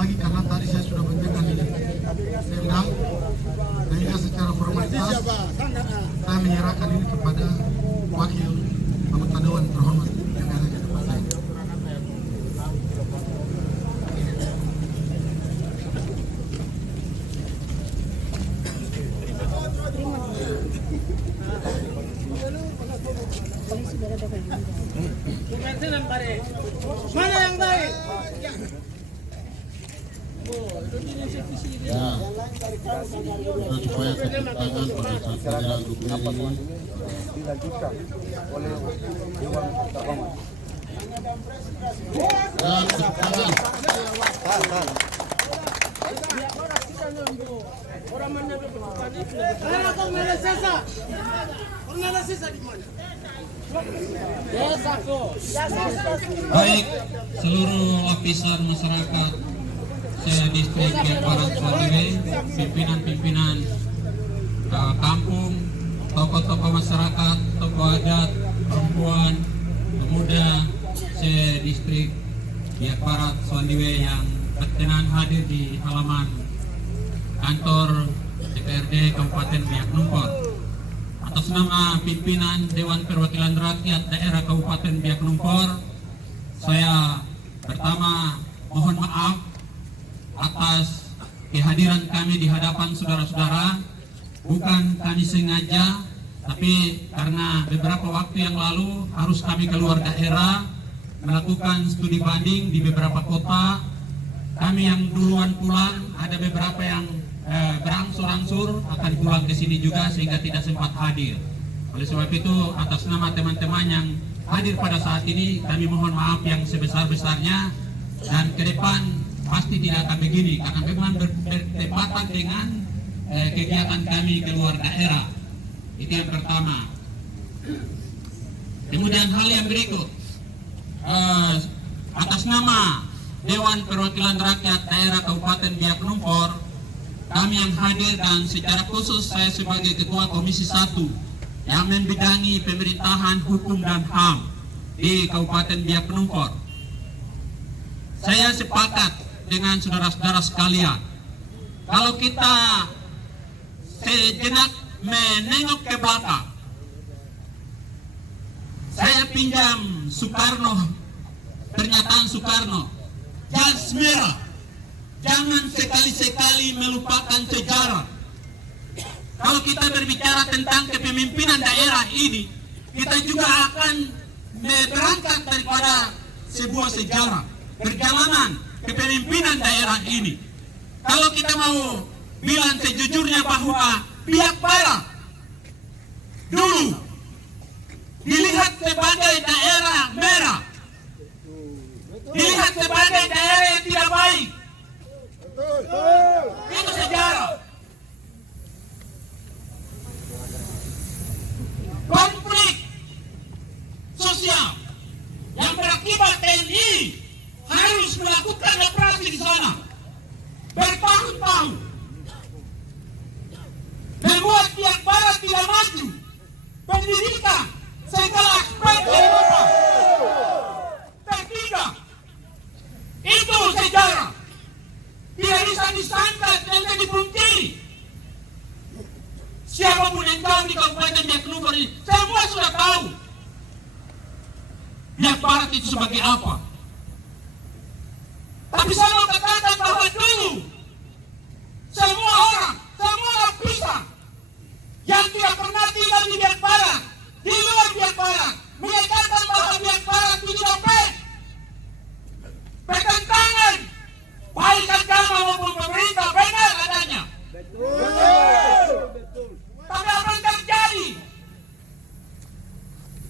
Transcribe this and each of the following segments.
lagi karena tadi saya sudah mendengar di Sendang, sehingga secara formalitas saya menyerahkan ini kepada wakil anggota dewan terhormat yang ada di depan saya. Mana yang baik? Ya, supaya tepuk tangan pada saat penyerahan dukungan ini dilanjutkan oleh Dewan Terhormat. ya, tepuk tangan. Baik, seluruh lapisan masyarakat se-distrik Barat Swandiwe, pimpinan-pimpinan kampung, tokoh-tokoh masyarakat, tokoh adat, perempuan, pemuda se-distrik Barat Swandiwe yang berkenan hadir di halaman kantor DPRD Kabupaten Biak Numfor. Atas nama pimpinan Dewan Perwakilan Rakyat Daerah Kabupaten Biak Numfor, saya pertama mohon maaf atas kehadiran kami di hadapan saudara-saudara. Bukan kami sengaja, tapi karena beberapa waktu yang lalu harus kami keluar daerah melakukan studi banding di beberapa kota. Kami yang duluan pulang, ada beberapa yang berangsur-angsur akan pulang ke sini juga sehingga tidak sempat hadir. Oleh sebab itu, atas nama teman-teman yang hadir pada saat ini, kami mohon maaf yang sebesar-besarnya, dan ke depan pasti tidak akan begini karena memang bertepatan dengan kegiatan kami keluar daerah. Itu yang pertama. Kemudian hal yang berikut, atas nama Dewan Perwakilan Rakyat Daerah Kabupaten Biak Numfor, kami yang hadir dan secara khusus saya sebagai Ketua Komisi 1 yang membidangi pemerintahan hukum dan HAM di Kabupaten Biak Numfor. Saya sepakat dengan saudara-saudara sekalian, kalau kita sejenak menengok ke belakang, saya pinjam pernyataan Soekarno, jas merah, jangan sekali-sekali melupakan sejarah. Kalau kita berbicara tentang kepemimpinan daerah ini, kita juga akan berangkat daripada sebuah sejarah perjalanan kepemimpinan daerah ini. Kalau kita mau bilang sejujurnya bahwa Biak Barat dulu dilihat sebagai daerah merah, dilihat sebagai daerah yang tidak baik. Itu sejarah. Konflik sosial yang berakibat TNI harus melakukan operasi di sana bertahun-tahun, membuat Biak Barat tidak maju. Pendidikan segala aspek kehidupan tertinggal. Itu sejarah. Tidak bisa disantet dan dipungkiri. Siapapun yang tahu di Kabupaten Biak Numfor ini, semua sudah tahu Biak Barat itu sebagai apa. Tapi saya mau katakan bahwa dulu semua orang, semua lapisan yang tidak pernah tinggal di Biak Barat, di luar Biak Barat, menyatakan bahwa Biak Barat itu tidak baik, bertentangan baik agama maupun pemerintah, benar adanya. Tapi apa yang terjadi?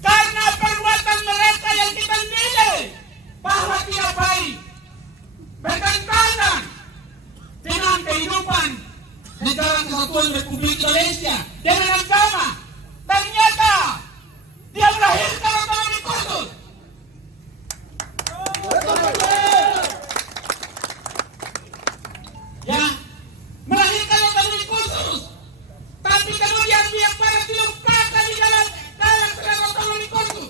Karena perbuatan mereka yang kita nilai bahwa tidak baik, bertentangan dengan kehidupan Negara Kesatuan Republik Indonesia dengan agama, ternyata dia melahirkan otonomi khusus. Ya, melahirkan otonomi khusus. Tapi kemudian Biak Barat dilupakan di dalam otonomi khusus.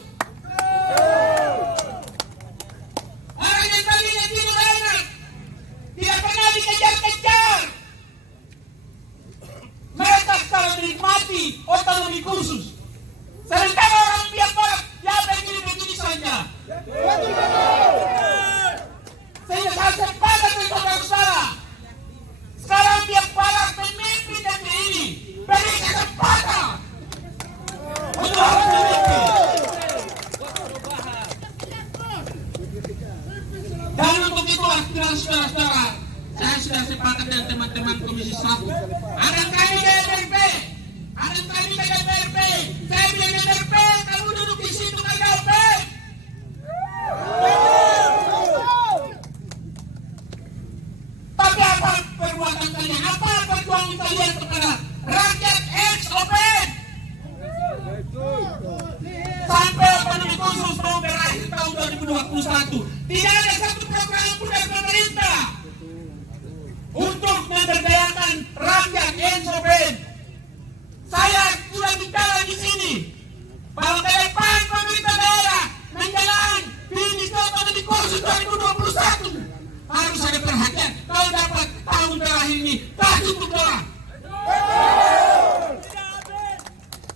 Orang yang tadinya tidak enak, tidak otonomi khusus. Sementara orang Biak Barat ya begini-begini saja. Sehingga saya sepakat dengan saudara-saudara. Sekarang Biak Barat memimpin negeri ini. Beri kesempatan untuk harus memimpin. Dan untuk itu saudara-saudara, saya sudah sepakat dengan teman-teman Komisi 1. Ada kami di MRP, ada kami di MRP. Saya bilang MRP, kamu duduk di situ kagak apa? Tapi apa perbuatan kalian? Apa perjuangan kalian kepada rakyat ex-open? Sampai otonomi khusus mau berakhir tahun 2021, tidak ada satu program pun dari pemerintah untuk memberdayakan rakyat ex-open. Saya sudah bicara di sini bahwa ke depan pemerintah daerah menjalankan visi otonomi khusus 2021 harus ada perhatian. Kalau dapat tahun terakhir ini kasih untuk orang,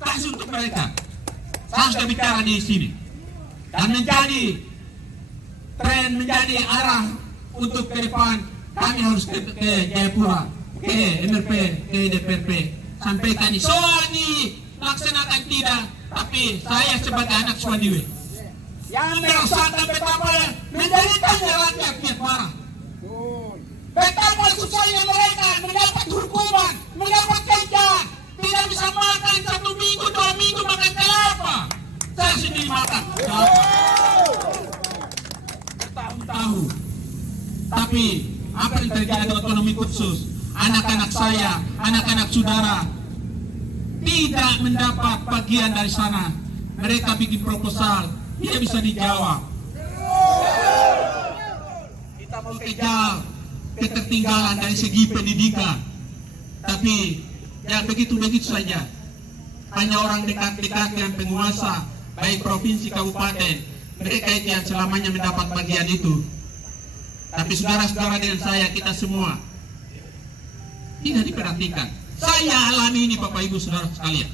kasih untuk mereka. Saya sudah bicara di sini dan menjadi tren, menjadi arah untuk ke depan. Kami harus ke Jayapura, ke MRP, ke DPRP. Sampaikan ini soal dilaksanakan tidak, tapi saya sebagai anak Swandiwe yang merasakan betapa menderitanya rakyat Biak Barat, betapa susahnya mereka mendapat hukuman, mendapat kerjaan, tidak bisa makan 1 minggu, 2 minggu makan kelapa. Saya sendiri makan bertahun-tahun. Tapi apa yang terjadi otonomi khusus? Anak-anak saya, anak-anak saudara tidak mendapat bagian dari sana. Mereka bikin proposal, tidak bisa dijawab. Kita mau kejar ketertinggalan dari segi pendidikan, tapi ya begitu-begitu saja. Hanya orang dekat-dekat dengan penguasa, baik provinsi, kabupaten, mereka itu yang selamanya mendapat bagian itu. Tapi saudara-saudara dengan saya, kita semua tidak diperhatikan. Saya alami ini Bapak Ibu Saudara sekalian.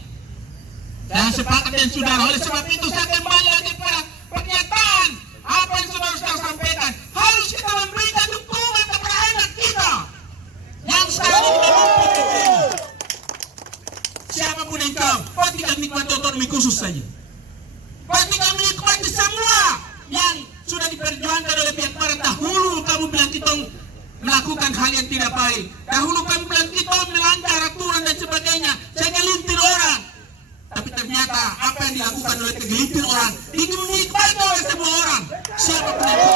Saya sepakat dengan saudara. Oleh sebab itu saya kembali lagi pada pernyataan apa yang saudara-saudara sampaikan. Harus kita memberikan dukungan kepada anak kita yang sekarang ini menumpuk negeri. Siapapun engkau, kau tidak menikmati otonomi khusus saja. Kau tidak menikmati semua yang sudah diperjuangkan oleh Biak Barat. Dahulu kamu bilang kita melakukan hal yang tidak baik. Dahulu kamu bilang kita melanggar aturan dan sebagainya, segelintir orang. Tapi ternyata apa yang dilakukan oleh segelintir orang dinikmati oleh semua orang. Siapapun itu.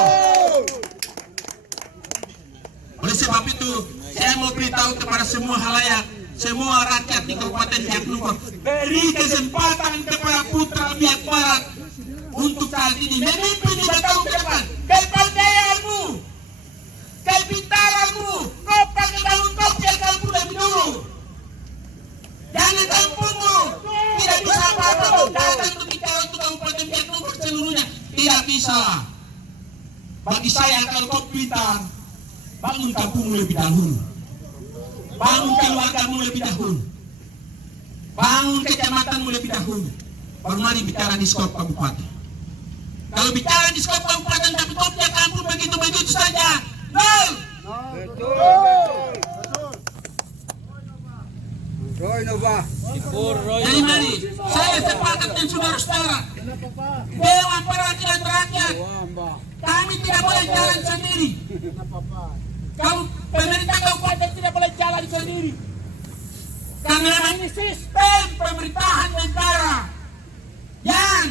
Oleh sebab itu, saya mau beritahu kepada semua halayak, semua rakyat di Kabupaten Biak Numfor, beri kesempatan kepada putra Biak Barat untuk saat ini memimpin 5 tahun ke depan. Kepandaianmu, kepintaranmu, kau pakai daun kopi kampung lebih dulu. Jangan kampungmu tidak bisa apa-apa, datang untuk bicara untuk Kabupaten Biak Numfor seluruhnya. Tidak bisa. Bagi saya kalau kau pintar, bangun kampungmu lebih dahulu, bangun keluargamu lebih dahulu, bangun kecamatanmu lebih dahulu, baru mari bicara di skop kabupaten. Kalau bicara di skop kabupaten tapi kau punya kampung begitu-begitu saja, nol. Jadi mari, saya sepakat dengan saudara-saudara, Dewan Perwakilan Rakyat, kami tidak boleh jalan sendiri. Pemerintah kabupaten tidak boleh jalan sendiri. Karena ini sistem pemerintahan negara yang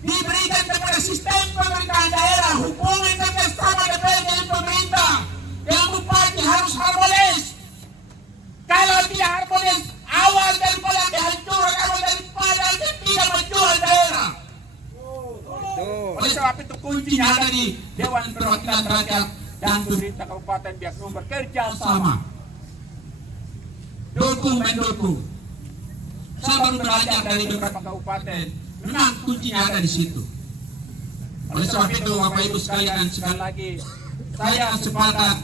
diberikan kepada sistem pemerintahan daerah. Hubungan kerjasama DPR dengan pemerintah, yang bupati harus harmonis. Kalau tidak harmonis, awal daripada kehancuran, awal daripada tidak menjual daerah. Oleh sebab itu kuncinya ada di Dewan Perwakilan Rakyat dan pemerintah Kabupaten Biak Numfor kerja sama, dukung mendukung. Saya baru belajar dari beberapa kabupaten, memang kuncinya ada di situ. Oleh sebab itu Bapak Ibu sekalian, sekali lagi saya sepakat,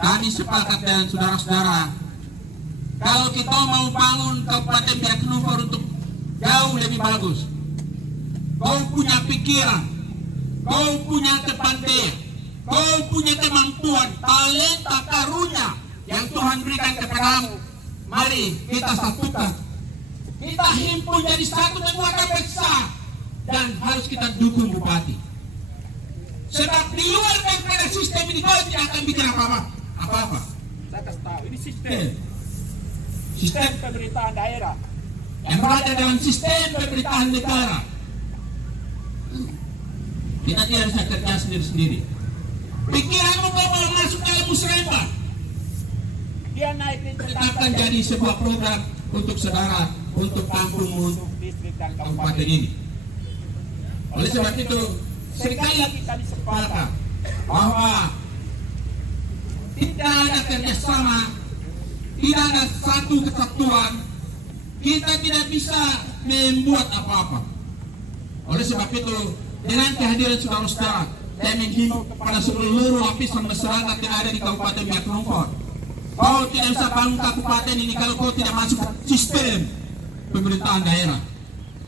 kami sepakat dengan saudara-saudara, kalau kita mau bangun Kabupaten Biak Numfor untuk jauh lebih bagus. Kau punya pikiran, kau punya kepandaian, kau punya kemampuan, talenta, karunia yang Tuhan berikan kepadamu. Mari kita satukan, kita himpun jadi satu kekuatan besar, dan harus kita dukung bupati. Sebab di luar daripada sistem ini kau tidak akan bikin apa-apa. Saya kasih tahu, ini sistem Sistem pemerintahan daerah. yang berada dalam sistem pemerintahan negara. Kita tidak bisa kerja sendiri-sendiri. Pikiranmu kau mau masuk dalam musrembang, Dia naik di tetapkan jadi sebuah program untuk saudara, untuk kampungmu, untuk distrik dan kabupaten kabupaten. ini. Oleh sebab itu, sekali lagi kita sepakat disepakati bahwa tidak ada kerjasama, tidak ada satu kesatuan, kita tidak bisa membuat apa-apa. Oleh sebab itu, dengan kehadiran saudara-saudara, saya menghimbau kepada seluruh lapisan masyarakat yang ada di Kabupaten Biak Numfor, kau tidak bisa bangun kabupaten ini kalau kau tidak masuk sistem pemerintahan daerah.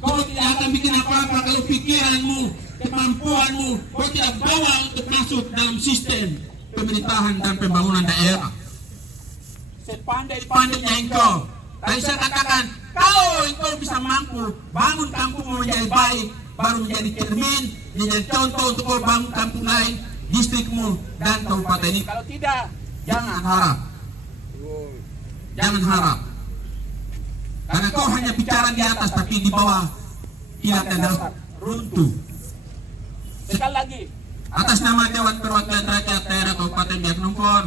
Kau tidak akan bikin apa-apa kalau pikiranmu, kemampuanmu, kau tidak bawa untuk masuk dalam sistem pemerintahan dan pembangunan daerah. Sepandai-pandainya engkau, tadi saya katakan, kalau engkau bisa mampu bangun kampungmu menjadi baik, baru menjadi cermin, menjadi contoh untuk kau bangun kampung lain, distrikmu dan kabupaten ini. Kalau tidak, Jangan harap, jangan harap, karena kau hanya bicara di atas tapi di bawah tidak akan runtuh. sekali lagi, Atas nama Dewan Perwakilan Rakyat Daerah Kabupaten Biak Numfor,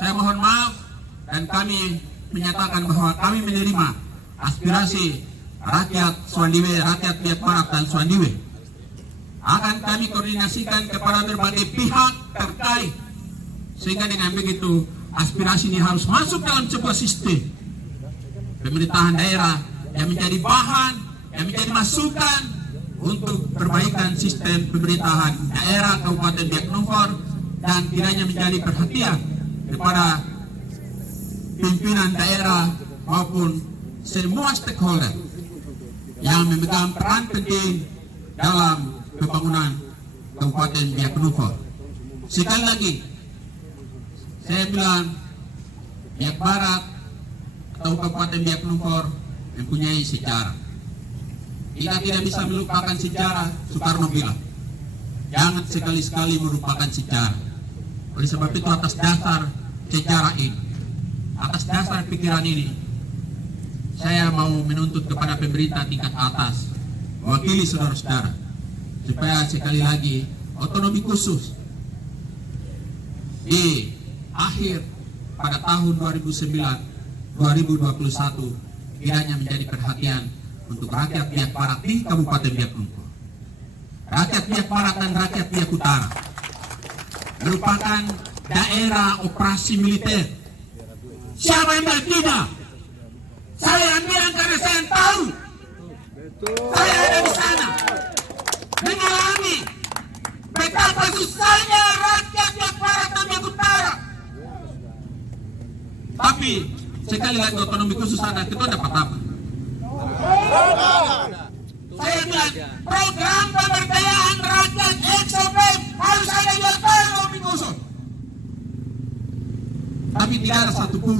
saya mohon maaf dan kami menyatakan bahwa kami menerima aspirasi rakyat Suandiwe, rakyat Biak Barat dan Suandiwe. Akan kami koordinasikan kepada berbagai pihak terkait, sehingga dengan begitu aspirasi ini harus masuk dalam sebuah sistem pemerintahan daerah yang menjadi bahan, yang menjadi masukan untuk perbaikan sistem pemerintahan daerah Kabupaten Biak Numfor, dan kiranya menjadi perhatian kepada pimpinan daerah maupun semua stakeholder yang memegang peran penting dalam pembangunan Kabupaten Biak Numfor. Sekali lagi, saya bilang Biak Barat atau Kabupaten Biak Numfor mempunyai sejarah. Kita tidak bisa melupakan sejarah. Soekarno bilang, jangan sekali-sekali melupakan sejarah. Oleh sebab itu, atas dasar sejarah ini, atas dasar pikiran ini, saya mau menuntut kepada pemerintah tingkat atas, mewakili saudara-saudara, supaya sekali lagi otonomi khusus di akhir pada tahun 2021 kiranya menjadi perhatian untuk rakyat Biak Barat di Kabupaten Biak Numfor. Rakyat Biak Barat dan rakyat Biak Utara merupakan daerah operasi militer. Siapa yang tidak? Saya yang bilang karena saya yang tahu. Saya ada di sana, mengalami betapa susahnya rakyat Biak Barat dan Biak Utara. Tapi sekali lagi otonomi khusus ada, kita dapat apa? Saya bilang program pemberdayaan rakyat XOPM harus ada di otonomi khusus. Tapi tidak ada satupun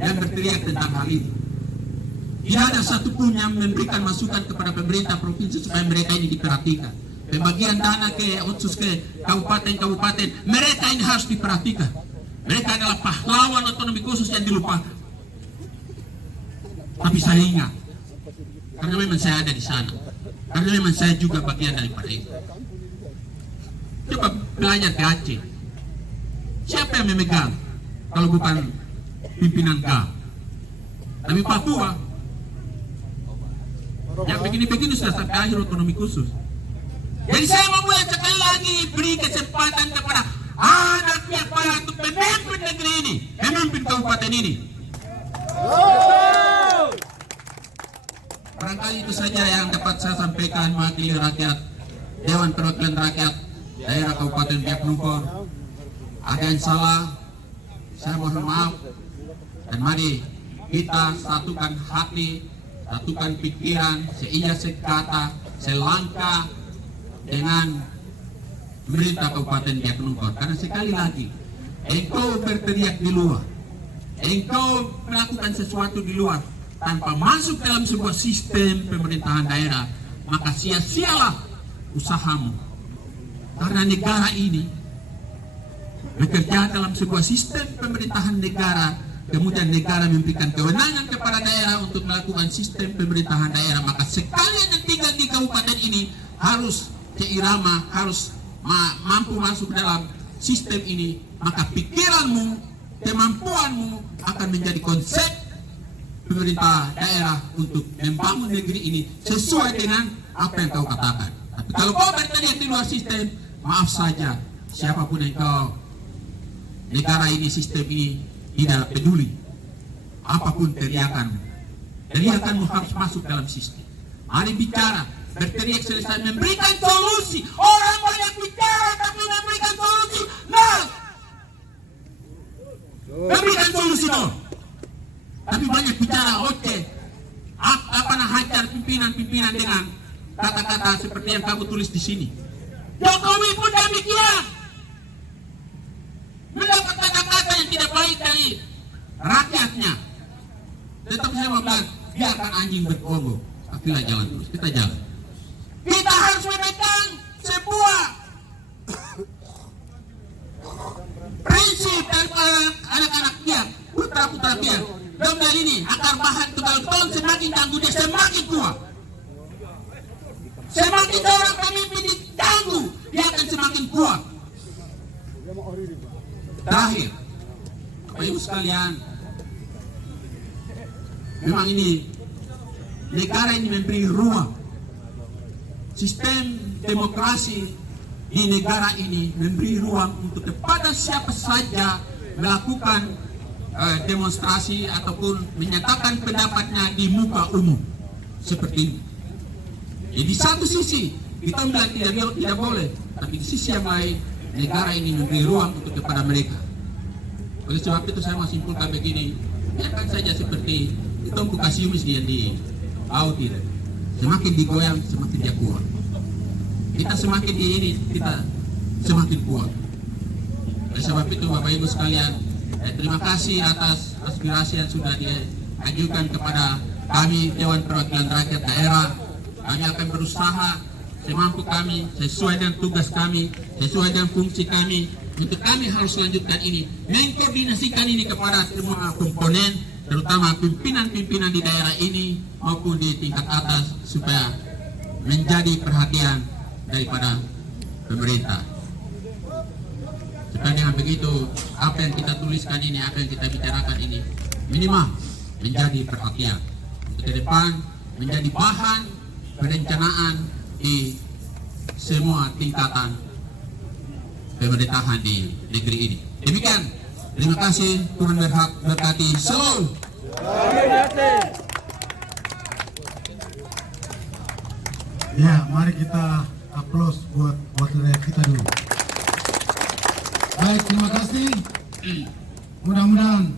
yang berteriak tentang hal ini. Tidak ada satupun yang memberikan masukan kepada pemerintah provinsi supaya mereka ini diperhatikan. Pembagian dana ke otsus ke kabupaten-kabupaten, mereka ini harus diperhatikan. Mereka adalah pahlawan otonomi khusus yang dilupakan. Tapi saya ingat, karena memang saya ada di sana, karena memang saya juga bagian daripada itu. Coba belajar ke Aceh. Siapa yang memegang kalau bukan pimpinan GA? Tapi Papua yang begini-begini sudah sampai akhir otonomi khusus. Jadi saya memulai sekali lagi beri kesempatan kepada anak Biak Barat untuk memimpin negeri ini, memimpin kabupaten ini. Barangkali itu saja yang dapat saya sampaikan mewakili rakyat Dewan Perwakilan Rakyat Daerah Kabupaten Biak Numfor. Ada yang salah, saya mohon maaf. Dan mari kita satukan hati, satukan pikiran, seia sekata, selangkah dengan pemerintah Kabupaten Biak Numfor. Karena sekali lagi, engkau berteriak di luar, engkau melakukan sesuatu di luar tanpa masuk dalam sebuah sistem pemerintahan daerah, maka sia-sialah usahamu. Karena negara ini bekerja dalam sebuah sistem pemerintahan negara, kemudian negara memberikan kewenangan kepada daerah untuk melakukan sistem pemerintahan daerah, maka sekalian yang tinggal di kabupaten ini harus seirama, harus mampu masuk dalam sistem ini, maka pikiranmu, kemampuanmu akan menjadi konsep pemerintah daerah untuk membangun negeri ini sesuai dengan apa yang kau katakan. Tapi kalau kau berteriak di luar sistem, maaf saja, siapapun yang kau, negara ini, sistem ini tidak peduli apapun teriakanmu. Teriakanmu harus masuk dalam sistem. Mari bicara, berteriak selesai, memberikan solusi. Orang banyak bicara tapi memberikan solusi, nah, memberikan solusi dong. Tapi banyak bicara, oke, apa nak hajar pimpinan-pimpinan dengan kata-kata seperti yang kamu tulis di sini. Jokowi pun demikian, mendapat kata-kata yang tidak baik dari rakyatnya. Tetap saya mau bilang, biarkan anjing berkonggo, akhirnya jalan terus, kita jalan. Kita harus memegang sebuah prinsip dari anak-anak Biak, putra-putra Biak. Domel ini akar bahan tegal tahun semakin ganggu dia semakin kuat. Semakin orang pemimpin diganggu, dia akan semakin kuat. Terakhir, Bapak Ibu sekalian, memang ini negara ini memberi ruang. Sistem demokrasi di negara ini memberi ruang untuk kepada siapa saja melakukan demonstrasi ataupun menyatakan pendapatnya di muka umum seperti ini. Jadi di satu sisi kita bilang tidak boleh, tapi di sisi yang lain negara ini memberi ruang untuk kepada mereka. Oleh sebab itu saya mau simpulkan begini, biarkan saja seperti itu Kasiumis dia di laut itu. Semakin digoyang, semakin dia kuat. Kita semakin di ini, kita semakin kuat. Oleh sebab itu Bapak Ibu sekalian, terima kasih atas aspirasi yang sudah diajukan kepada kami Dewan Perwakilan Rakyat Daerah. Kami akan berusaha semampu kami, sesuai dengan tugas kami, sesuai dengan fungsi kami, untuk kami harus lanjutkan ini, mengkoordinasikan ini kepada semua komponen, terutama pimpinan-pimpinan di daerah ini maupun di tingkat atas, supaya menjadi perhatian daripada pemerintah. Supaya dengan begitu, apa yang kita tuliskan ini, apa yang kita bicarakan ini, minimal menjadi perhatian untuk ke depan, menjadi bahan perencanaan di semua tingkatan pemerintahan di negeri ini. Demikian, terima kasih, Tuhan berkati seluruh. Ya, mari kita aplaus buat wakil rakyat kita dulu. Baik, terima kasih. Mudah-mudahan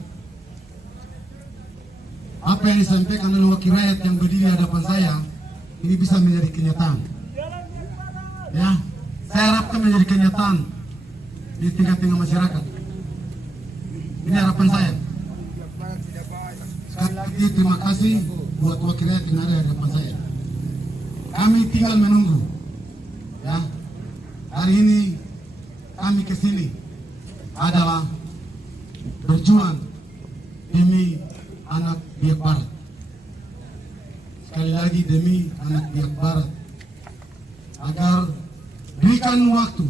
apa yang disampaikan oleh wakil rakyat yang berdiri di hadapan saya ini bisa menjadi kenyataan. Ya, saya harapkan menjadi kenyataan di tingkat-tingkat masyarakat. Ini harapan saya. Sekali lagi terima kasih buat wakil rakyat yang ada di hadapan saya. Kami tinggal menunggu. Ya, hari ini kami kesini adalah berjuang demi anak Biak Barat. Sekali lagi demi anak Biak Barat, agar berikan waktu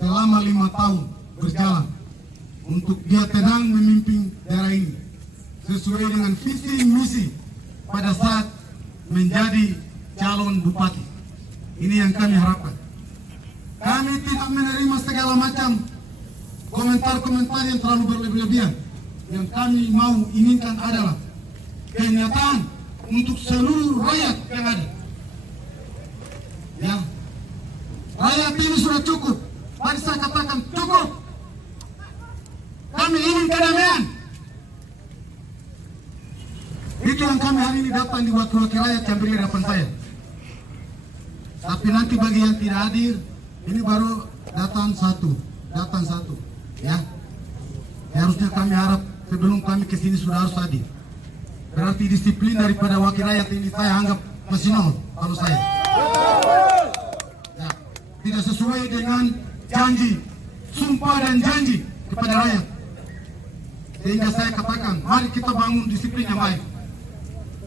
selama 5 tahun berjalan untuk dia tenang memimpin daerah ini sesuai dengan visi misi pada saat menjadi calon bupati. Ini yang kami harapkan. Kami tidak menerima segala macam komentar-komentar yang terlalu berlebihan. Yang kami mau inginkan adalah kenyataan untuk seluruh rakyat yang ada. Ya, rakyat ini sudah cukup. Tadi saya katakan cukup. Kami ingin kedamaian. Itu yang kami hari ini datang di wakil-wakil rakyat yang berdiri di depan saya. Tapi nanti bagi yang tidak hadir, ini baru datang satu, ya. Harusnya kami harap sebelum kami ke sini sudah harus hadir. Berarti disiplin daripada wakil rakyat ini saya anggap masih nol kalau saya. Ya, tidak sesuai dengan janji, sumpah dan janji kepada rakyat. Sehingga saya katakan, mari kita bangun disiplin yang baik.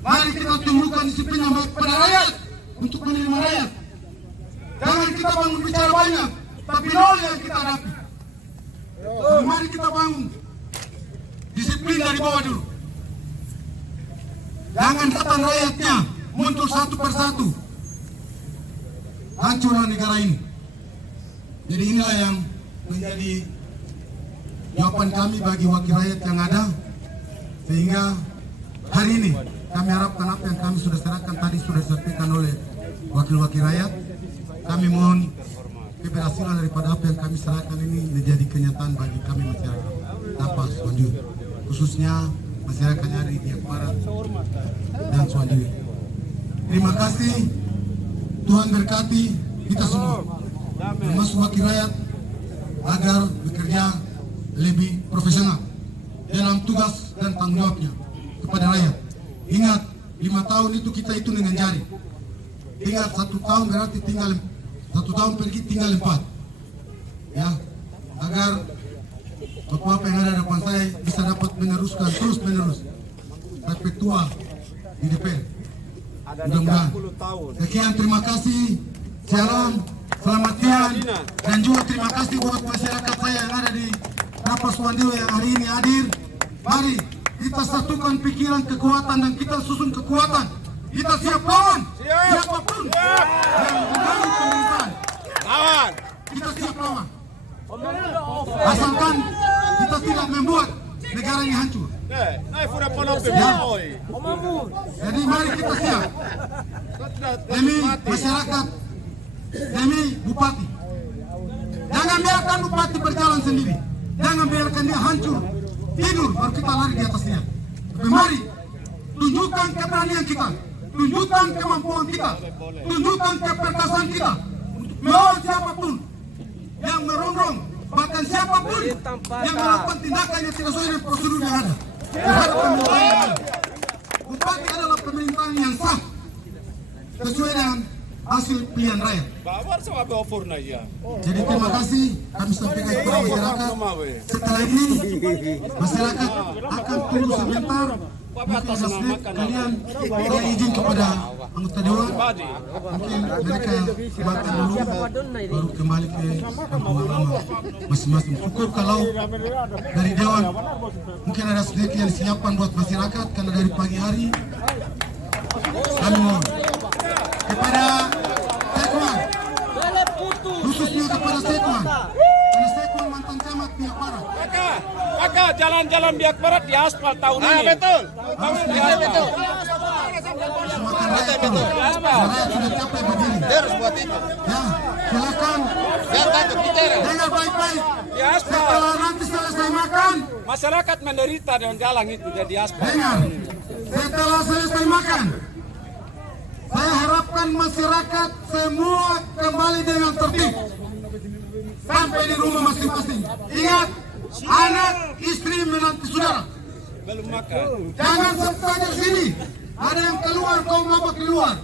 Mari kita tunjukkan disiplin yang baik kepada rakyat untuk menerima rakyat. Jangan kita bangun bicara banyak, tapi nol yang kita hadapi. Mari kita bangun disiplin dari bawah dulu. Jangan kata rakyatnya muncul satu persatu. Hancurlah negara ini. Jadi inilah yang menjadi jawaban kami bagi wakil rakyat yang ada. Sehingga hari ini kami harapkan apa yang kami sudah serahkan tadi sudah disampaikan oleh wakil-wakil rakyat. Kami mohon keberhasilan daripada apa yang kami serahkan ini menjadi kenyataan bagi kami masyarakat Lapas Swandiwe, khususnya masyarakat yang ada di Biak Barat dan Swandiwe. Terima kasih, Tuhan berkati kita semua, termasuk wakil rakyat, agar bekerja lebih profesional dalam tugas dan tanggung jawabnya kepada rakyat. Ingat, 5 tahun itu kita hitung dengan jari. Ingat, 1 tahun berarti tinggal 1 tahun pergi tinggal 4. Ya, agar bapak-bapak yang ada di depan saya bisa dapat meneruskan terus menerus sampai tua di DPR. Mudah-mudahan. Sekian, terima kasih. Salam, selamat siang, dan juga terima kasih buat masyarakat saya yang ada di Lapas Swandiwe yang hari ini hadir. Mari kita satukan pikiran, kekuatan, dan kita susun kekuatan. Kita siap lawan siapapun yang mengganggu pemerintahan. Kita siap lawan. Asalkan kita tidak membuat negara ini hancur. Ya. Jadi mari kita siap demi masyarakat, demi bupati. Jangan biarkan bupati berjalan sendiri. Jangan biarkan dia hancur, tidur baru kita lari di atasnya. Tapi mari tunjukkan keberanian kita, tunjukkan kemampuan kita, tunjukkan keperkasaan kita untuk melawan siapapun yang merongrong, bahkan siapapun yang melakukan tindakan yang tidak sesuai dengan prosedur yang ada. Bupati adalah pemerintahan yang sah sesuai dengan hasil pilihan rakyat. Jadi terima kasih kami sampaikan kepada masyarakat. Setelah ini masyarakat akan tunggu sebentar. Mungkin ada sedikit kalian yang izin kepada anggota dewan. Mungkin mereka makan dulu baru kembali ke kampung halaman masing-masing. Cukup kalau dari dewan mungkin ada sedikit yang disiapkan buat masyarakat karena dari pagi hari kami mohon kepada Sekwan, khususnya kepada Sekwan, karena Sekwan mantan camat Biak Barat. Kakak, jalan-jalan Biak Barat di aspal tahun ini. Betul. Semakin rakyat dulu. Rakyat sudah capek begini. Ya, silakan. Dengar baik-baik. Di aspal. Setelah nanti selesai makan, Masyarakat menderita dengan jalan itu jadi aspal. dengar. Setelah selesai makan, saya harapkan masyarakat semua kembali dengan tertib sampai di rumah masing-masing. Ingat, anak, istri, menantu saudara. Belum makan. Jangan saja sini. Ada yang keluar, kau mabak di luar.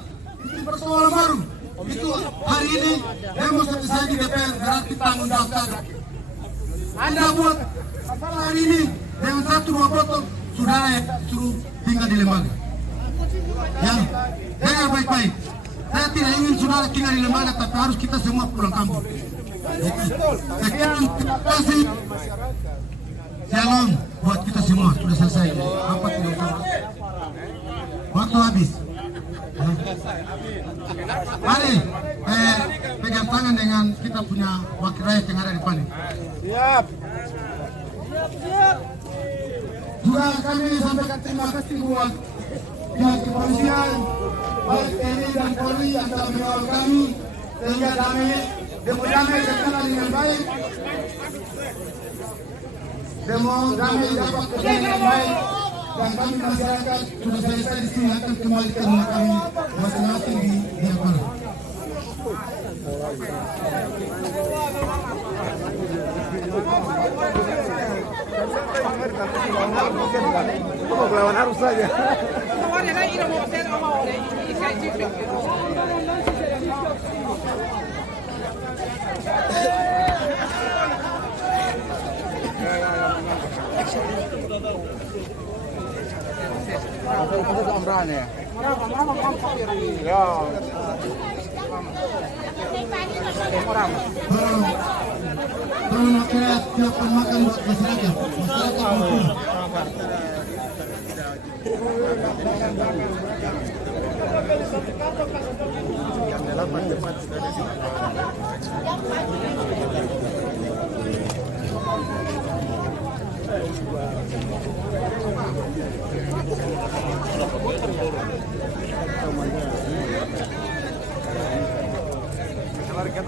Itu persoalan baru. Itu hari ini demonstrasi saya di DPR berarti tanggung jawab saya. Anda buat hari ini dengan 1-2 botol, saudara yang suruh tinggal di lembaga. Ya, dengar baik-baik. Saya tidak ingin saudara tinggal di lembaga, tapi harus kita semua pulang kampung. Sekian, terima kasih. Shalom buat kita semua. Sudah selesai. Apa tidak usah? Waktu habis. Mari pegang tangan dengan kita punya wakil rakyat yang ada di depan. Siap. Juga kami sampaikan terima kasih buat pihak kepolisian, baik TNI dan Polri yang telah mengawal kami sehingga demo damai berjalan dengan baik. Demo damai dapat berjalan dengan baik. dan kami masyarakat sudah selesai di sini akan kembali ke rumah kami masing-masing di Biak Barat. Lawan harus saja. Kalau rakyat siapkan makan buat masyarakat, masyarakat